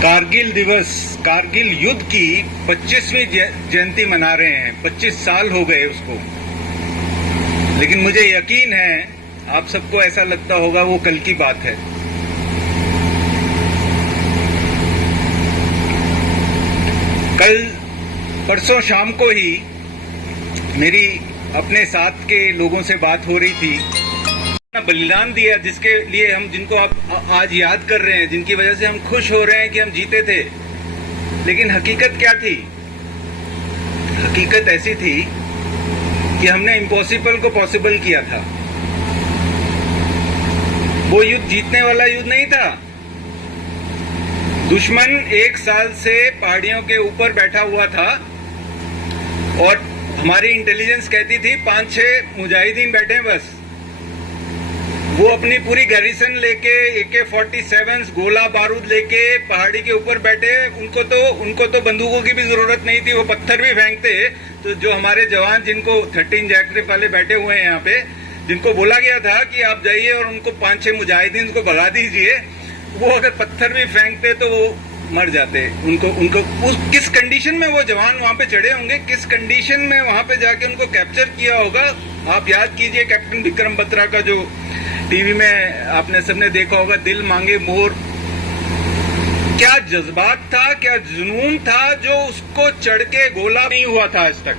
कारगिल दिवस, कारगिल युद्ध की 25वीं जयंती मना रहे हैं। 25 साल हो गए उसको, लेकिन मुझे यकीन है आप सबको ऐसा लगता होगा वो कल की बात है। कल परसों शाम को ही मेरी अपने साथ के लोगों से बात हो रही थी। बलिदान दिया जिसके लिए हम, जिनको आप आज याद कर रहे हैं, जिनकी वजह से हम खुश हो रहे हैं कि हम जीते थे, लेकिन हकीकत क्या थी? हकीकत ऐसी थी कि हमने इम्पॉसिबल को पॉसिबल किया था। वो युद्ध जीतने वाला युद्ध नहीं था। दुश्मन 1 साल से पहाड़ियों के ऊपर बैठा हुआ था और हमारी इंटेलिजेंस कहती थी 5-6 मुजाहिदीन बैठे हैं बस। वो अपनी पूरी गैरिसन लेके AK-47 गोला बारूद लेके पहाड़ी के ऊपर बैठे। उनको तो बंदूकों की भी जरूरत नहीं थी, वो पत्थर भी फेंकते। तो जो हमारे जवान, जिनको 13 जैकरेफ वाले बैठे हुए हैं यहाँ पे, जिनको बोला गया था कि आप जाइए और उनको 5-6 मुजाहिदीन को भगा दीजिए, वो अगर पत्थर भी फेंकते तो वो मर जाते। उनको किस कंडीशन में वो जवान वहां पे चढ़े होंगे, किस कंडीशन में वहां पे जाके उनको कैप्चर किया होगा। आप याद कीजिए कैप्टन विक्रम बत्रा का जो टीवी में आपने सबने देखा होगा, दिल मांगे मोर। क्या जज्बात था, क्या जुनून था जो उसको चढ़ के गोला नहीं हुआ था आज तक।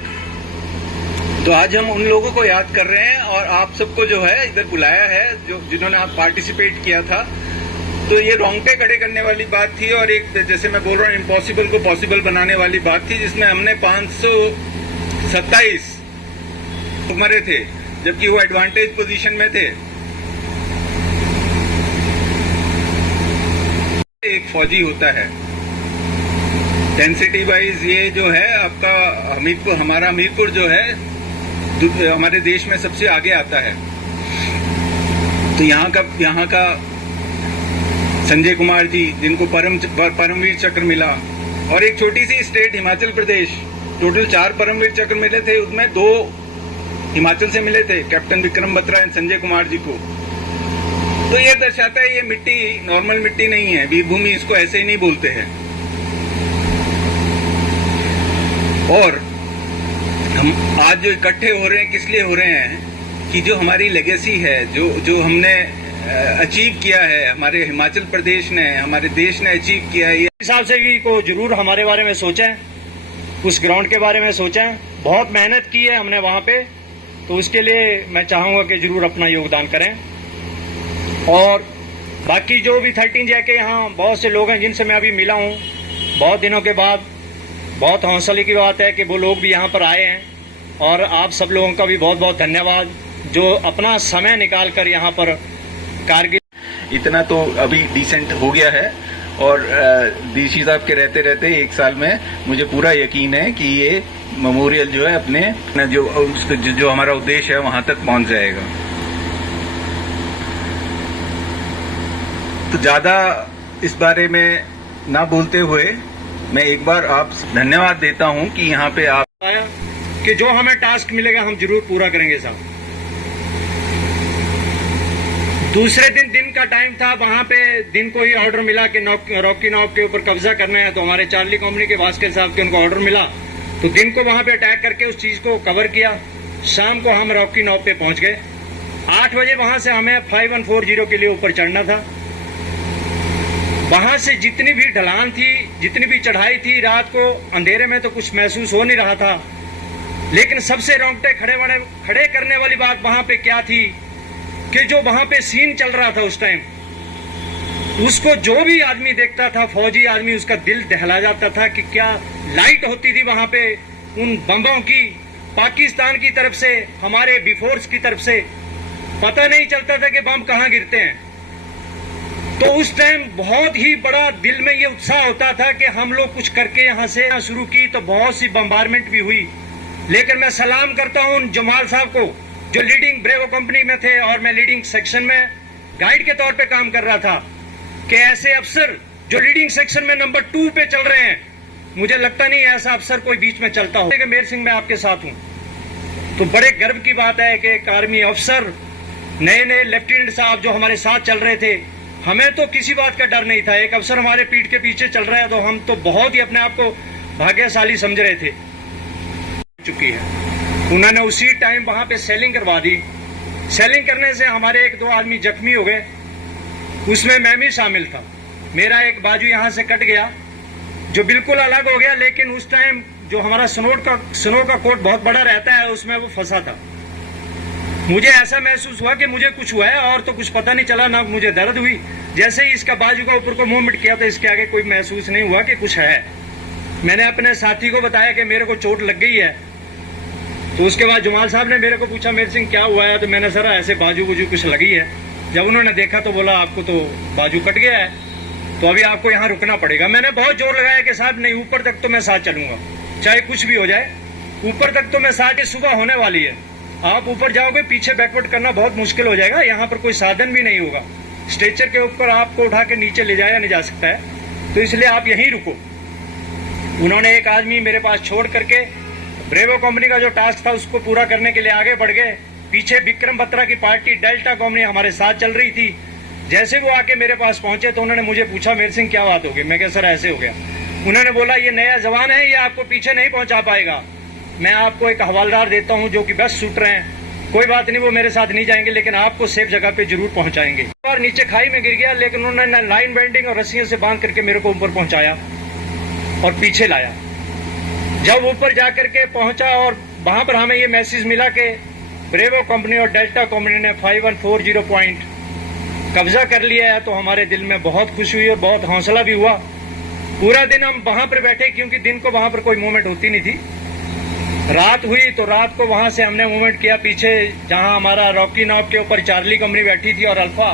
तो आज हम उन लोगों को याद कर रहे हैं और आप सबको जो है इधर बुलाया है, जो जिन्होंने आप पार्टिसिपेट किया था। तो ये रोंगटे खड़े करने वाली बात थी और एक, जैसे मैं बोल रहा हूँ, इम्पॉसिबल को पॉसिबल बनाने वाली बात थी, जिसमें हमने 527 मरे थे, जबकि वो एडवांटेज पोजीशन में थे। एक फौजी होता है, डेंसिटी वाइज ये जो है आपका हमीरपुर, हमारा हमीरपुर जो है हमारे देश में सबसे आगे आता है। तो यहाँ का संजय कुमार जी, जिनको परमवीर चक्र मिला, और एक छोटी सी स्टेट हिमाचल प्रदेश, टोटल 4 परमवीर चक्र मिले थे, उसमें 2 हिमाचल से मिले थे, कैप्टन विक्रम बत्रा एंड संजय कुमार जी को। तो ये दर्शाता है ये मिट्टी नॉर्मल मिट्टी नहीं है, वीरभूमि इसको ऐसे ही नहीं बोलते हैं। और हम आज जो इकट्ठे हो रहे हैं, किस लिए हो रहे हैं कि जो हमारी लेगेसी है, जो हमने अचीव किया है, हमारे हिमाचल प्रदेश ने, हमारे देश ने अचीव किया है। इस हिसाब से भी को जरूर हमारे बारे में सोचें, उस ग्राउंड के बारे में सोचें। बहुत मेहनत की है हमने वहां पे, तो उसके लिए मैं चाहूंगा कि जरूर अपना योगदान करें। और बाकी जो भी 13 जैके यहाँ बहुत से लोग हैं जिनसे मैं अभी मिला हूँ बहुत दिनों के बाद, बहुत हौसले की बात है कि वो लोग भी यहाँ पर आए हैं। और आप सब लोगों का भी बहुत बहुत धन्यवाद जो अपना समय निकाल कर यहाँ पर कारगिल। इतना तो अभी डिसेंट हो गया है और डीसी साहब के रहते रहते 1 साल में मुझे पूरा यकीन है कि ये मेमोरियल जो है अपने जो हमारा उद्देश्य है वहां तक पहुंच जाएगा। तो ज्यादा इस बारे में ना बोलते हुए मैं एक बार आप धन्यवाद देता हूं कि यहाँ पे आप आया कि जो हमें टास्क मिलेगा हम जरूर पूरा करेंगे साहब। दूसरे दिन का टाइम था, वहां पे दिन को ही ऑर्डर मिला कि रॉकी नॉब के ऊपर कब्जा करना है। तो हमारे चार्ली कॉम्पनी के भास्कर साहब के उनको ऑर्डर मिला, तो दिन को वहां पे अटैक करके उस चीज को कवर किया। शाम को हम रॉकी नॉब पे पहुंच गए। 8 बजे वहां से हमें 5140 के लिए ऊपर चढ़ना था। वहां से जितनी भी ढलान थी, जितनी भी चढ़ाई थी, रात को अंधेरे में तो कुछ महसूस हो नहीं रहा था, लेकिन सबसे रोंगटे खड़े करने वाली बात वहां पे क्या थी कि जो वहां पे सीन चल रहा था उस टाइम, उसको जो भी आदमी देखता था, फौजी आदमी, उसका दिल दहला जाता था कि क्या लाइट होती थी वहां पे उन बमों की, पाकिस्तान की तरफ से, हमारे बिफोर्स की तरफ से। पता नहीं चलता था कि बम कहां गिरते हैं। तो उस टाइम बहुत ही बड़ा दिल में ये उत्साह होता था कि हम लोग कुछ करके यहां से शुरू की। तो बहुत सी बम्बारमेंट भी हुई, लेकिन मैं सलाम करता हूं जमाल साहब को जो लीडिंग ब्रेवो कंपनी में थे और मैं लीडिंग सेक्शन में गाइड के तौर पे काम कर रहा था, कि ऐसे अफसर जो लीडिंग सेक्शन में नंबर 2 पे चल रहे हैं, मुझे लगता नहीं ऐसा अफसर कोई बीच में चलता हो। मेर सिंह मैं आपके साथ हूं, तो बड़े गर्व की बात है कि एक आर्मी अफसर, नए लेफ्टिनेंट साहब जो हमारे साथ चल रहे थे, हमें तो किसी बात का डर नहीं था। एक अफसर हमारे पीठ के पीछे चल रहा है तो हम तो बहुत ही अपने आप को भाग्यशाली समझ रहे थे। चुकी है, उन्होंने उसी टाइम वहां पे सेलिंग करवा दी। सेलिंग करने से हमारे 1-2 आदमी जख्मी हो गए, उसमें मैं भी शामिल था। मेरा एक बाजू यहां से कट गया जो बिल्कुल अलग हो गया, लेकिन उस टाइम जो हमारा स्नो का कोट बहुत बड़ा रहता है उसमें वो फंसा था। मुझे ऐसा महसूस हुआ कि मुझे कुछ हुआ है, और तो कुछ पता नहीं चला, ना मुझे दर्द हुई। जैसे ही इसका बाजू का ऊपर को मूवमेंट किया तो इसके आगे कोई महसूस नहीं हुआ कि कुछ है। मैंने अपने साथी को बताया कि मेरे को चोट लग गई है, तो उसके बाद जमाल साहब ने मेरे को पूछा मेरे सिंह क्या हुआ है, तो मैंने सर ऐसे बाजू कुछ लगी है। जब उन्होंने देखा तो बोला आपको तो बाजू कट गया है, तो अभी आपको यहाँ रुकना पड़ेगा। मैंने बहुत जोर लगाया कि साहब नहीं, ऊपर तक तो मैं साथ चलूंगा, चाहे कुछ भी हो जाए, ऊपर तक तो मैं साथ। सुबह होने वाली है, आप ऊपर जाओगे पीछे बैकवर्ड करना बहुत मुश्किल हो जाएगा, यहाँ पर कोई साधन भी नहीं होगा, स्ट्रेचर के ऊपर आपको उठा के नीचे ले जाया नहीं जा सकता है, तो इसलिए आप यहीं रुको। उन्होंने एक आदमी मेरे पास छोड़ करके ब्रेवो कंपनी का जो टास्क था उसको पूरा करने के लिए आगे बढ़ गए। पीछे विक्रम बत्रा की पार्टी डेल्टा कंपनी हमारे साथ चल रही थी। जैसे वो आके मेरे पास पहुंचे तो उन्होंने मुझे पूछा मेरे सिंह क्या बात होगी। मैं कहा सर ऐसे हो गया। उन्होंने बोला ये नया जवान है, ये आपको पीछे नहीं पहुंचा पाएगा, मैं आपको एक हवालदार देता हूं जो कि बस शूटर हैं, कोई बात नहीं, वो मेरे साथ नहीं जाएंगे लेकिन आपको सेफ जगह पे जरूर पहुंचाएंगे। एक बार नीचे खाई में गिर गया, लेकिन उन्होंने लाइन बेंडिंग और रस्सियों से बांध करके मेरे को ऊपर पहुंचाया और पीछे लाया। जब ऊपर जाकर के पहुंचा और वहां पर हमें ये मैसेज मिला कि ब्रेवो कंपनी और डेल्टा कंपनी ने 5140 पॉइंट कब्जा कर लिया है, तो हमारे दिल में बहुत खुशी हुई और बहुत हौसला भी हुआ। पूरा दिन हम वहां पर बैठे, क्योंकि दिन को वहां पर कोई मूवमेंट होती नहीं थी। रात हुई तो रात को वहां से हमने मूवमेंट किया पीछे, जहां हमारा रॉकी नॉब के ऊपर चार्ली कंपनी बैठी थी और अल्फा,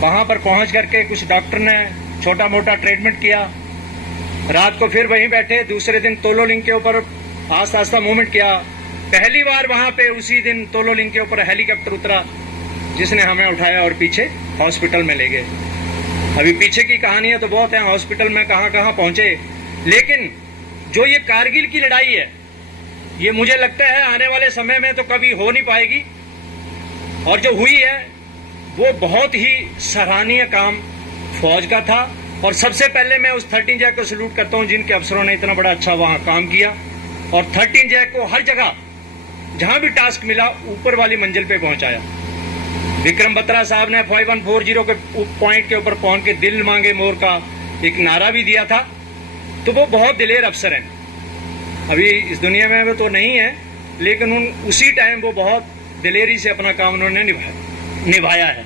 वहां पर पहुंच करके कुछ डॉक्टर ने छोटा मोटा ट्रीटमेंट किया। रात को फिर वहीं बैठे, दूसरे दिन तोलो लिंक के ऊपर आस्ता आस्ता मूवमेंट किया। पहली बार वहां पे उसी दिन तोलो लिंक के ऊपर हेलीकॉप्टर उतरा जिसने हमें उठाया और पीछे हॉस्पिटल में ले गए। अभी पीछे की कहानियां तो बहुत है, हॉस्पिटल में कहां कहां पहुंचे, लेकिन जो ये कारगिल की लड़ाई है ये मुझे लगता है आने वाले समय में तो कभी हो नहीं पाएगी, और जो हुई है वो बहुत ही सराहनीय काम फौज का था। और सबसे पहले मैं उस 13 जैक को सल्यूट करता हूं जिनके अफसरों ने इतना बड़ा अच्छा वहां काम किया, और 13 जैक को हर जगह जहां भी टास्क मिला ऊपर वाली मंजिल पे पहुंचाया। विक्रम बत्रा साहब ने 5140 के पॉइंट के ऊपर पहुंच के दिल मांगे मोर का एक नारा भी दिया था, तो वो बहुत दिलेर अफसर हैं। अभी इस दुनिया में वो तो नहीं है, लेकिन उसी टाइम वो बहुत दिलेरी से अपना काम उन्होंने निभाया है।